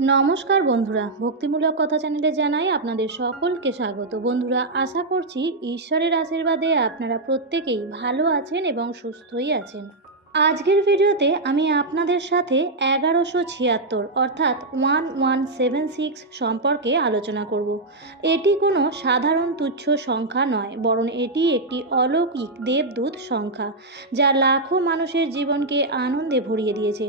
নমস্কার বন্ধুরা, ভক্তিমূলক কথা চ্যানেলে জানাই আপনাদের সকলকে স্বাগত। বন্ধুরা, আশা করছি ঈশ্বরের আশীর্বাদে আপনারা প্রত্যেকেই ভালো আছেন এবং সুস্থই আছেন। আজকের ভিডিওতে আমি আপনাদের সাথে এগারোশো ছিয়াত্তর অর্থাৎ ওয়ান ওয়ান সেভেন সিক্স সম্পর্কে আলোচনা করব। এটি কোনো সাধারণ তুচ্ছ সংখ্যা নয়, বরং এটি একটি অলৌকিক দেবদূত সংখ্যা, যা লাখো মানুষের জীবনকে আনন্দে ভরিয়ে দিয়েছে।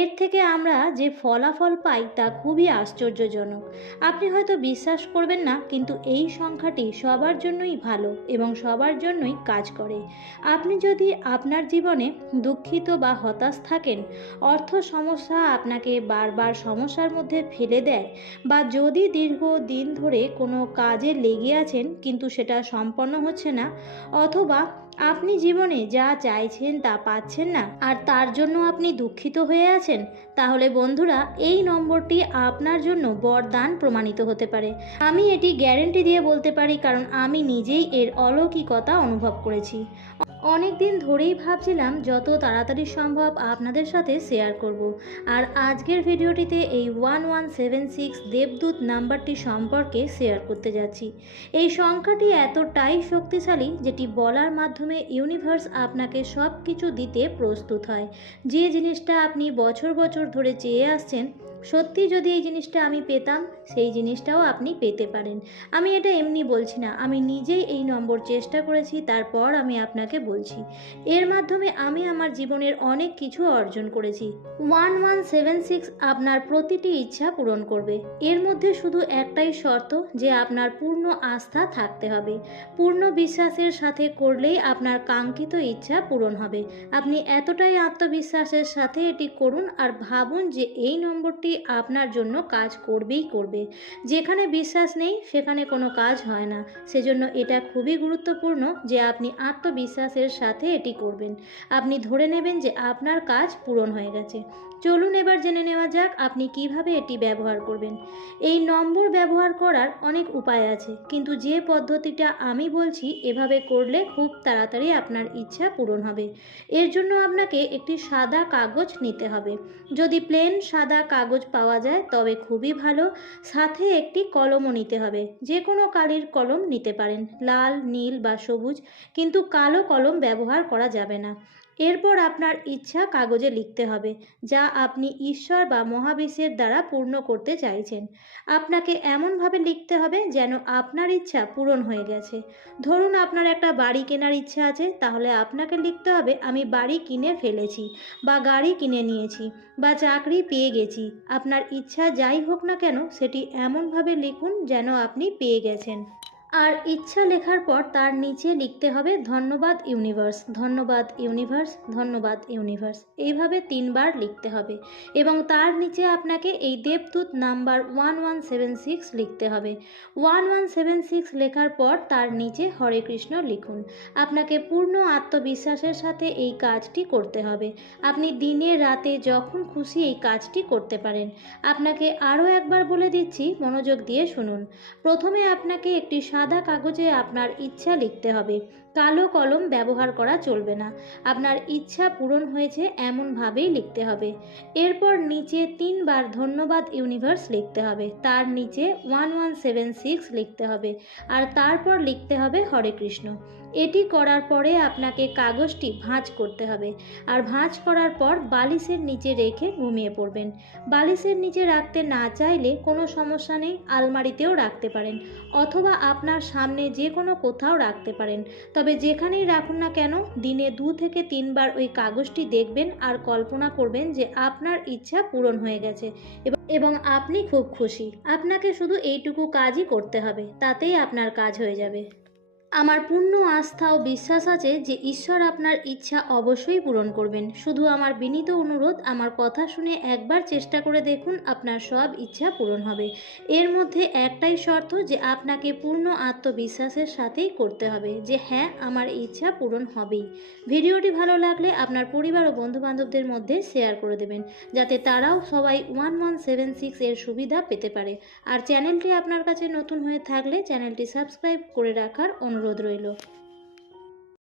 এর থেকে আমরা যে ফলাফল পাই তা খুবই আশ্চর্যজনক। আপনি হয়তো বিশ্বাস করবেন না, কিন্তু এই সংখ্যাটি সবার জন্যই ভালো এবং সবার জন্যই কাজ করে। আপনি যদি আপনার জীবনে দুঃখিত বা হতাশ থাকেন, অর্থ সমস্যা আপনাকে বারবার সমস্যার মধ্যে ফেলে দেয় বা যদি দীর্ঘ দিন ধরে কোনো কাজে লেগে আছেন কিন্তু সেটা সম্পন্ন হচ্ছে না, অথবা আপনি জীবনে যা চাইছেন তা পাচ্ছেন না আর তার জন্য আপনি দুঃখিত হয়ে আছেন, তাহলে বন্ধুরা এই নম্বরটি আপনার জন্য বরদান প্রমাণিত হতে পারে। আমি এটি গ্যারেন্টি দিয়ে বলতে পারি কারণ আমি নিজেই এর অলৌকিকতা অনুভব করেছি। অনেক দিন ধরেই ভাবছিলাম যত তাড়াতাড়ি সম্ভব আপনাদের সাথে শেয়ার করব। আর আজকের ভিডিওটিতে এই ওয়ান ওয়ান সেভেন সিক্স দেবদূত নাম্বারটি সম্পর্কে শেয়ার করতে যাচ্ছি এই সংখ্যাটি এতটাই শক্তিশালী যেটি বলার মাধ্যমে ইউনিভার্স আপনাকে সব কিছু দিতে প্রস্তুত হয় যে জিনিসটা আপনি বছর বছর ধরে চেয়ে আসছেন সত্যি যদি এই জিনিসটা আমি পেতাম, সেই জিনিসটাও আপনি পেতে পারেন। আমি এটা এমনি বলছি না, আমি নিজেই এই নম্বর চেষ্টা করেছি, তারপর আমি আপনাকে বলছি। এর মাধ্যমে আমি আমার জীবনের অনেক কিছু অর্জন করেছি। ওয়ান ওয়ান সেভেন সিক্স আপনার প্রতিটি ইচ্ছা পূরণ করবে। এর মধ্যে শুধু একটাই শর্ত, যে আপনার পূর্ণ আস্থা থাকতে হবে। পূর্ণ বিশ্বাসের সাথে করলেই আপনার কাঙ্ক্ষিত ইচ্ছা পূরণ হবে। আপনি এতটাই আত্মবিশ্বাসের সাথে এটি করুন আর ভাবুন যে এই নম্বরটি আপনার জন্য কাজ করবেই করবে। যেখানে বিশ্বাস নেই, সেখানে কোনো কাজ হয় না। সেজন্য এটা খুবই গুরুত্বপূর্ণ যে আপনি আত্মবিশ্বাসের সাথে এটি করবেন। আপনি ধরে নেবেন যে আপনার কাজ পূরণ হয়ে গেছে। চলুন এবার জেনে নেওয়া যাক আপনি কীভাবে এটি ব্যবহার করবেন। এই নম্বর ব্যবহার করার অনেক উপায় আছে, কিন্তু যে পদ্ধতিটা আমি বলছি, এভাবে করলে খুব তাড়াতাড়ি আপনার ইচ্ছা পূরণ হবে। এর জন্য আপনাকে একটি সাদা কাগজ নিতে হবে। যদি প্লেন সাদা কাগজ পাওয়া যায়, তবে খুবই ভালো। সাথে একটি কলমও নিতে হবে। যে কোনো কালির কলম নিতে পারেন। লাল, নীল বা সবুজ, কিন্তু কালো কলম ব্যবহার করা যাবে না। এরপর আপনার ইচ্ছা কাগজে লিখতে হবে, যা আপনি ঈশ্বর বা মহাবিশ্বের দ্বারা পূর্ণ করতে চাইছেন। আপনাকে এমনভাবে লিখতে হবে যেন আপনার ইচ্ছা পূরণ হয়ে গেছে। ধরুন আপনার একটা বাড়ি কেনার ইচ্ছা আছে, তাহলে আপনাকে লিখতে হবে, আমি বাড়ি কিনে ফেলেছি বা গাড়ি কিনে নিয়েছি বা চাকরি পেয়ে গেছি। আপনার ইচ্ছা যাই হোক না কেন, সেটি এমনভাবে লিখুন যেন আপনি পেয়ে গেছেন। আর ইচ্ছা লেখার পর তার নিচে লিখতে হবে ধন্যবাদ ইউনিভার্স ধন্যবাদ ইউনিভার্স ধন্যবাদ ইউনিভার্স। এইভাবে তিনবার লিখতে হবে এবং তার নিচে আপনাকে এই দেবদূত number one one seven six লিখতে হবে। ওয়ান ওয়ান সেভেন সিক্স লেখার পর তার নিচে হরে কৃষ্ণ লিখুন। আপনাকে পূর্ণ আত্মবিশ্বাসের সাথে এই কাজটি করতে হবে। আপনি দিনে রাতে যখন খুশি এই কাজটি করতে পারেন। আপনাকে আরও একবার বলে দিচ্ছি, মনোযোগ দিয়ে শুনুন। প্রথমে আপনাকে একটি সাদা কাগজে আপনার ইচ্ছা লিখতে হবে। কালো কলম ব্যবহার করা চলবে না। আপনার ইচ্ছা পূরণ হয়েছে এমনভাবেই লিখতে হবে। এরপর নিচে তিনবার ধন্যবাদ ইউনিভার্স লিখতে হবে। তার নিচে ওয়ান ওয়ান সেভেন সিক্স লিখতে হবে। আর তারপর লিখতে হবে হরে কৃষ্ণ। এটি করার পরে আপনাকে কাগজটি ভাঁজ করতে হবে। আর ভাঁজ করার পর বালিশের নিচে রেখে ঘুমিয়ে পড়বেন। বালিশের নিচে রাখতে না চাইলে কোনো সমস্যা নেই, আলমারিতেও রাখতে পারেন। অথবা আপনার সামনে যে কোনো কোথাও রাখতে পারেন। তবে যেখানেই রাখুন না কেন, দিনে দু থেকে তিনবার ওই কাগজটি দেখবেন আর কল্পনা করবেন যে আপনার ইচ্ছা পূরণ হয়ে গেছে। এবং আপনি খুব খুশি। আপনাকে শুধু এইটুকু কাজই করতে হবে, তাতেই আপনার কাজ হয়ে যাবে। আমার পূর্ণ আস্থা ও বিশ্বাস আছে যে ঈশ্বর আপনার ইচ্ছা অবশ্যই পূরণ করবেন। শুধু আমার বিনীত অনুরোধ, আমার কথা শুনে একবার চেষ্টা করে দেখুন আপনার সব ইচ্ছা পূরণ হবে। এর মধ্যে একটাই শর্ত যে আপনাকে পূর্ণ আত্মবিশ্বাসের সাথেই করতে হবে যে হ্যাঁ আমার ইচ্ছা পূরণ হবেই। ভিডিওটি ভালো লাগলে আপনার পরিবার ও বন্ধুবান্ধবদের মধ্যে শেয়ার করে দেবেন, যাতে তারাও সবাই ওয়ান ওয়ান সেভেন সিক্স এর সুবিধা পেতে পারে। আর চ্যানেলটি আপনার কাছে নতুন হয়ে থাকলে চ্যানেলটি সাবস্ক্রাইব করে রাখার অনুরোধ রইল।